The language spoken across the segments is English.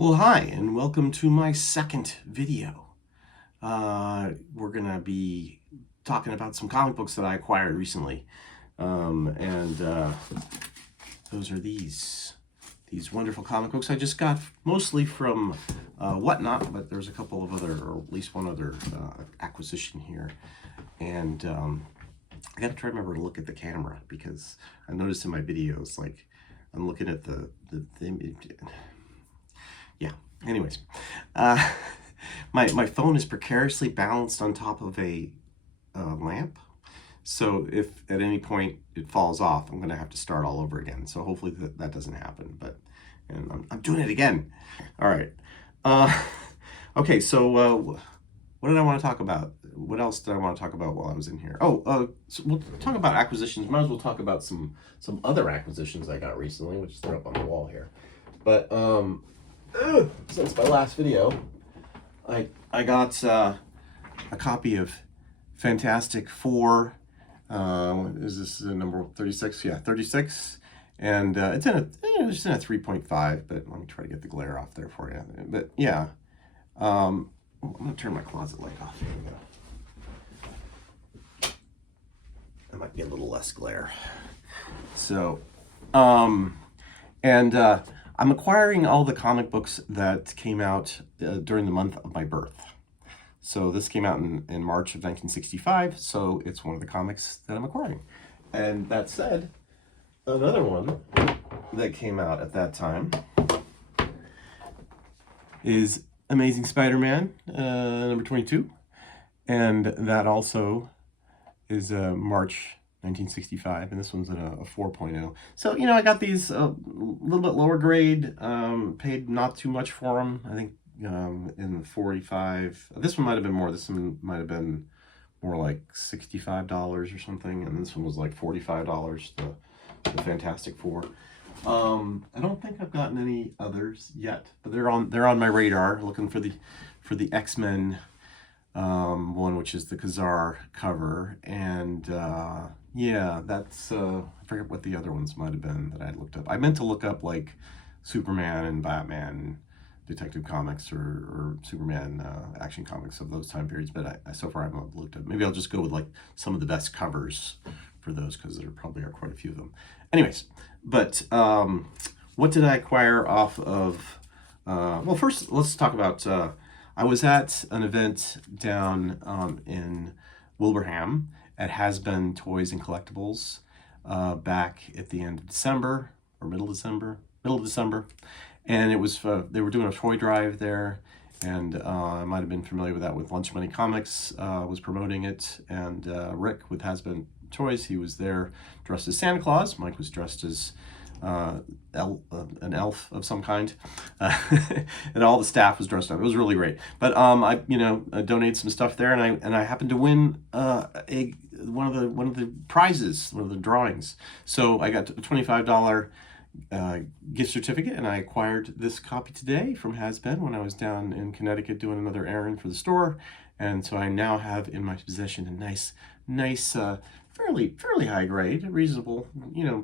Well, hi, and welcome to my second video. We're gonna be talking about some comic books that I acquired recently. And those are these wonderful comic books I just got mostly from Whatnot, but there's a couple of other, or at least one other acquisition here. And I gotta try to remember to look at the camera because I noticed in my videos, like, I'm looking at the image. Yeah. Anyways, uh, my phone is precariously balanced on top of a lamp. So if at any point it falls off, I'm going to have to start all over again. So hopefully that doesn't happen. But and I'm doing it again. All right. Uh, okay. So what did I want to talk about? What else did I want to talk about while I was in here? So we'll talk about acquisitions. Might as well talk about some other acquisitions I got recently, which they're up on the wall here. But since my last video, I got a copy of Fantastic Four. Is this number 36? Yeah, 36. And it's in it's in a 3.5, but let me try to get the glare off there for you. But yeah, I'm gonna turn my closet light off. Here we go. That might be a little less glare. So, and I'm acquiring all the comic books that came out during the month of my birth. So this came out in March of 1965, so it's one of the comics that I'm acquiring. And that said, another one that came out at that time is Amazing Spider-Man, number 22. And that also is March 1965, and this one's a 4.0. So, I got these a little bit lower grade, paid not too much for them. I think in 45. This one might have been more. This one might have been more like $65 or something, and this one was like $45, the Fantastic Four. I don't think I've gotten any others yet, but they're on my radar, looking for the X-Men one, which is the Kazar cover, and yeah, that's I forget what the other ones might have been that I looked up. I meant to look up like Superman and Batman Detective Comics or Superman Action Comics of those time periods, but I so far I haven't looked up. Maybe I'll just go with like some of the best covers for those because there probably are quite a few of them. Anyways, but what did I acquire off of? Well, first let's talk about. I was at an event down in Wilbraham at Has-Been Toys and Collectibles back at the end of December or middle of December, and it was they were doing a toy drive there, and I might have been familiar with that with Lunch Money Comics was promoting it, and Rick with Has-Been Toys, he was there dressed as Santa Claus. Mike was dressed as an elf of some kind, and all the staff was dressed up. It was really great. But I donated some stuff there, and I happened to win one of the prizes, one of the drawings. So I got a $25 gift certificate, and I acquired this copy today from Has-Been when I was down in Connecticut doing another errand for the store, and so I now have in my possession a nice fairly high grade, reasonable,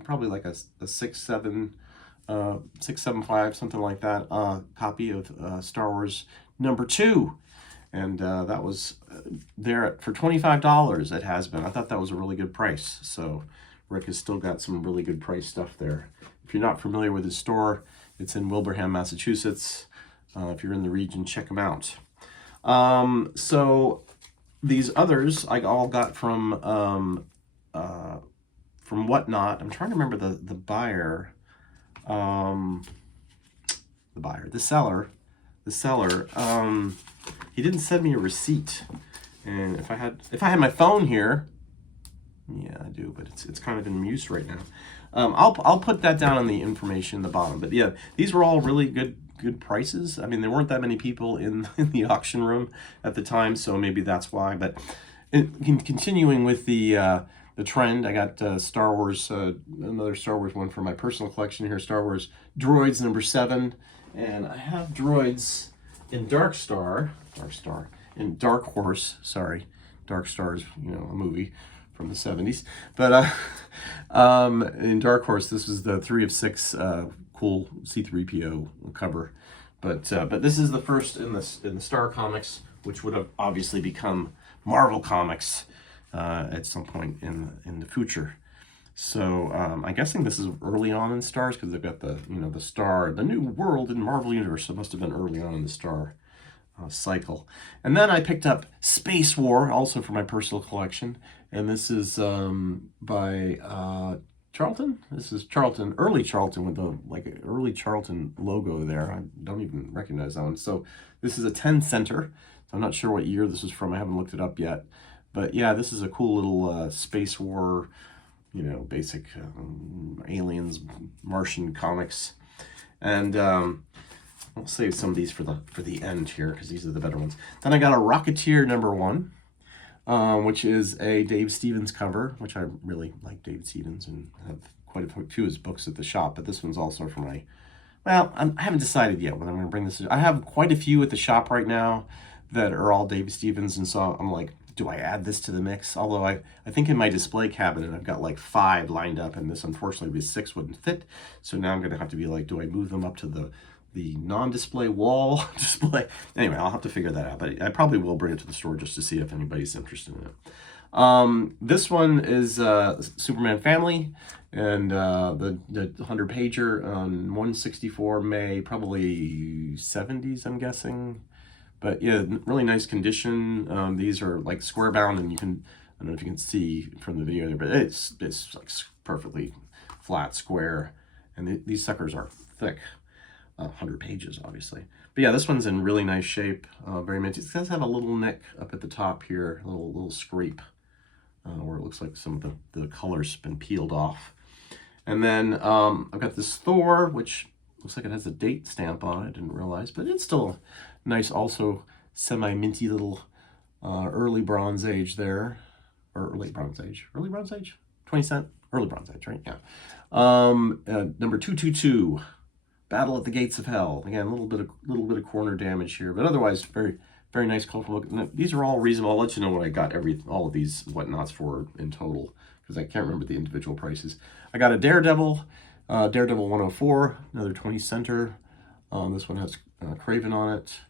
probably like a 675, something like that, copy of Star Wars number 2. And that was there for $25 at Has-Been. I thought that was a really good price. So Rick has still got some really good price stuff there. If you're not familiar with his store, it's in Wilbraham, Massachusetts. If you're in the region, check them out. So these others I all got from Whatnot. I'm trying to remember the buyer, the seller. He didn't send me a receipt, and if I had my phone here, yeah, I do, but it's kind of in use right now. I'll put that down on the information in the bottom. But yeah, these were all really good prices. I mean, there weren't that many people in the auction room at the time, so maybe that's why. But continuing with the trend, I got Star Wars, another Star Wars one for my personal collection here, Star Wars Droids number 7. And I have Droids in Dark Horse, sorry. Dark Star is, a movie from the 70s. But in Dark Horse, this was the 3 of 6 cool C-3PO cover But this is the first in the Star Comics, which would have obviously become Marvel Comics at some point in the future. So I'm guessing this is early on in Stars because they've got the the Star, the new world in Marvel Universe. So it must have been early on in the Star cycle. And then I picked up Space War, also for my personal collection, and this is by Charlton. This is Charlton, early Charlton with the early Charlton logo there. I don't even recognize that one. So this is a 10 center. So I'm not sure what year this is from. I haven't looked it up yet. But yeah, this is a cool little Space War, basic aliens, Martian comics. And I'll save some of these for the end here because these are the better ones. Then I got a Rocketeer #1. Which is a Dave Stevens cover, which I really like Dave Stevens and have quite a few of his books at the shop. But this one's also for my, I haven't decided yet when I'm going to bring this. I have quite a few at the shop right now that are all Dave Stevens, and so I'm like, do I add this to the mix? Although I think in my display cabinet I've got like 5 lined up, and this unfortunately the 6 wouldn't fit. So now I'm going to have to be like, do I move them up to the non-display wall display? Anyway, I'll have to figure that out, but I probably will bring it to the store just to see if anybody's interested in it. This one is Superman Family, and the 100 pager on 164 May, probably 70s, I'm guessing. But yeah, really nice condition. These are like square bound, and I don't know if you can see from the video there, but it's like perfectly flat square, and these suckers are thick. 100 pages, obviously. But yeah, this one's in really nice shape, very minty. It does have a little nick up at the top here, a little scrape, where it looks like some of the color's been peeled off. And then I've got this Thor, which looks like it has a date stamp on it. I didn't realize, but it's still nice, also semi-minty little early Bronze Age there, or late Bronze Age, 20 cent, early Bronze Age, right? Yeah. Number 222. Battle at the Gates of Hell. Again, a little bit of corner damage here, but otherwise very, very nice, colorful look. And these are all reasonable. I'll let you know what I got all of these whatnots for in total, because I can't remember the individual prices. I got a Daredevil, Daredevil 104, another 20 center. This one has Craven on it,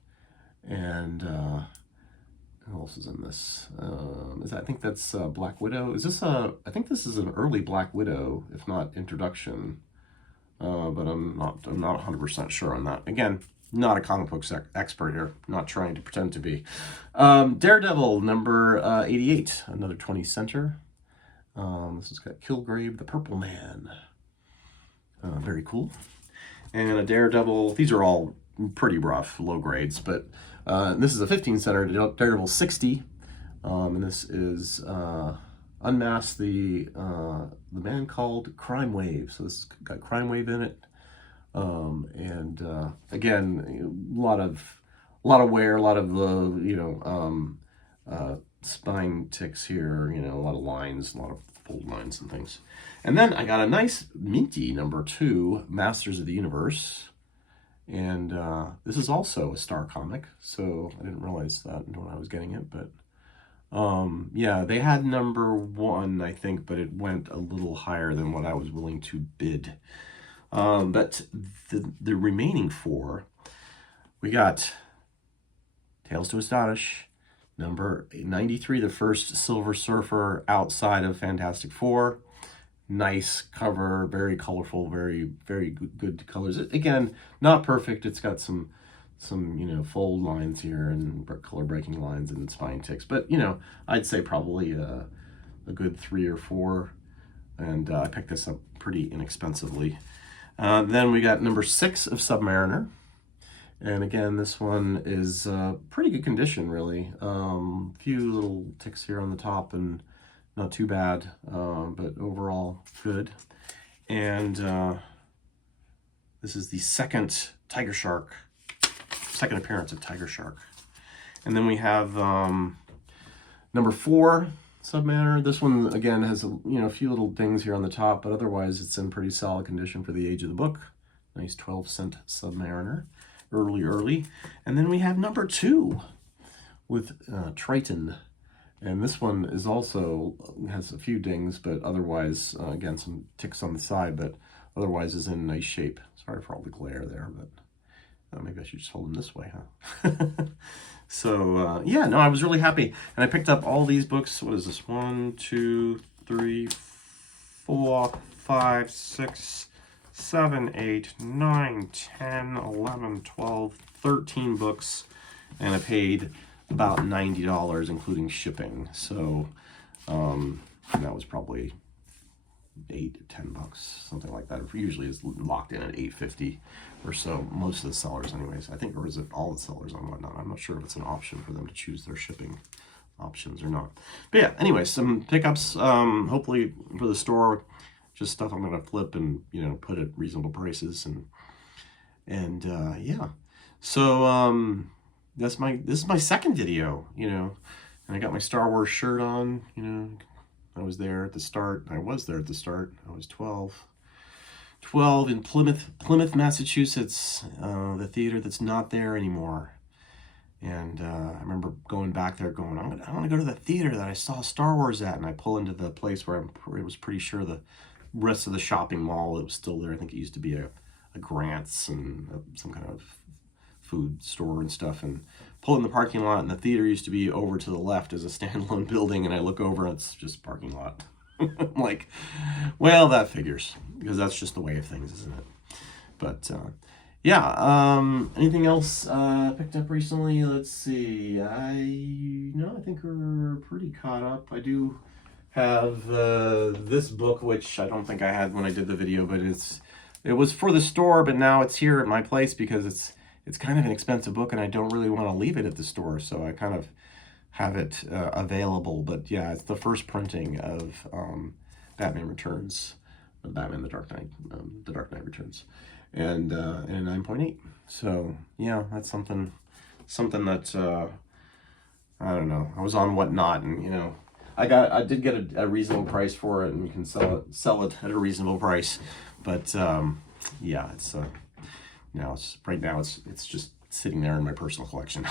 and who else is in this? I think that's Black Widow. I think this is an early Black Widow, if not introduction. But I'm not 100% sure on that. Again, not a comic books expert here, not trying to pretend to be. Daredevil number 88, another 20 center. This has got Kilgrave, the Purple Man. Very cool. And a Daredevil, these are all pretty rough, low grades, but this is a 15 center, Daredevil 60. And this is Unmask the man called Crime Wave. So this got Crime Wave in it, and again, a lot of wear, a lot of spine ticks here. A lot of lines, a lot of fold lines and things. And then I got a nice minty number 2, Masters of the Universe, and this is also a Star comic. So I didn't realize that when I was getting it, but. Yeah, they had number 1, I think, but it went a little higher than what I was willing to bid. But the remaining 4, we got Tales to Astonish, number 93, the first Silver Surfer outside of Fantastic Four. Nice cover, very colorful, very, very good colors. Again, not perfect. It's got some fold lines here and color breaking lines and spine ticks, but I'd say probably a good 3 or 4, and I picked this up pretty inexpensively. Then we got number 6 of Submariner, and again, this one is pretty good condition, really. Few little ticks here on the top, and not too bad, but overall good. And this is the second appearance of Tiger Shark. And then we have number 4, Submariner. This one, again, has a few little dings here on the top, but otherwise it's in pretty solid condition for the age of the book. Nice 12-cent Submariner. Early. And then we have number 2 with Triton. And this one is also has a few dings, but otherwise, again, some ticks on the side, but otherwise is in nice shape. Sorry for all the glare there, but Maybe I should just hold them this way, huh? So, yeah, no, I was really happy. And I picked up all these books. What is this? 1, 2, 3, 4, 5, 6, 7, 8, 9, 10, 11, 12, 13 books. And I paid about $90, including shipping. So, that was probably $8-10, something like that. It usually is locked in at $8.50 or so. Most of the sellers, anyways. I think, or is it all the sellers on Whatnot? I'm not sure if it's an option for them to choose their shipping options or not. But yeah, anyway, some pickups. Hopefully for the store, just stuff I'm gonna flip and put at reasonable prices and yeah. So this is my second video, and I got my Star Wars shirt on, I was there at the start. I was 12 in Plymouth, Massachusetts, the theater that's not there anymore. And I remember going back there going, I want to go to the theater that I saw Star Wars at. And I pull into the place where I was pretty sure the rest of the shopping mall that was still there. I think it used to be a Grant's and some kind of food store and stuff, and pull in the parking lot, and the theater used to be over to the left as a standalone building, and I look over and it's just parking lot. I'm like, well, that figures, because that's just the way of things, isn't it? But yeah, anything else picked up recently? Let's see. I think we're pretty caught up. I do have this book, which I don't think I had when I did the video, but it was for the store, but now it's here at my place because it's kind of an expensive book, and I don't really want to leave it at the store, so I kind of have it available. But yeah, it's the first printing of Batman Returns, Batman the Dark Knight Returns, and 9.8. So yeah, that's something that I don't know. I was on Whatnot, and I did get a reasonable price for it, and you can sell it at a reasonable price. But yeah, it's right now it's just sitting there in my personal collection.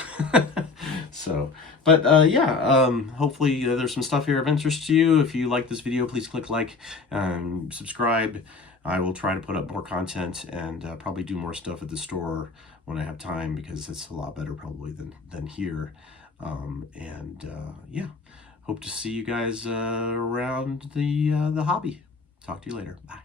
So, but yeah, hopefully there's some stuff here of interest to you. If you like this video, please click like and subscribe. I will try to put up more content and probably do more stuff at the store when I have time, because it's a lot better probably than here. Yeah, hope to see you guys around the hobby. Talk to you later. Bye.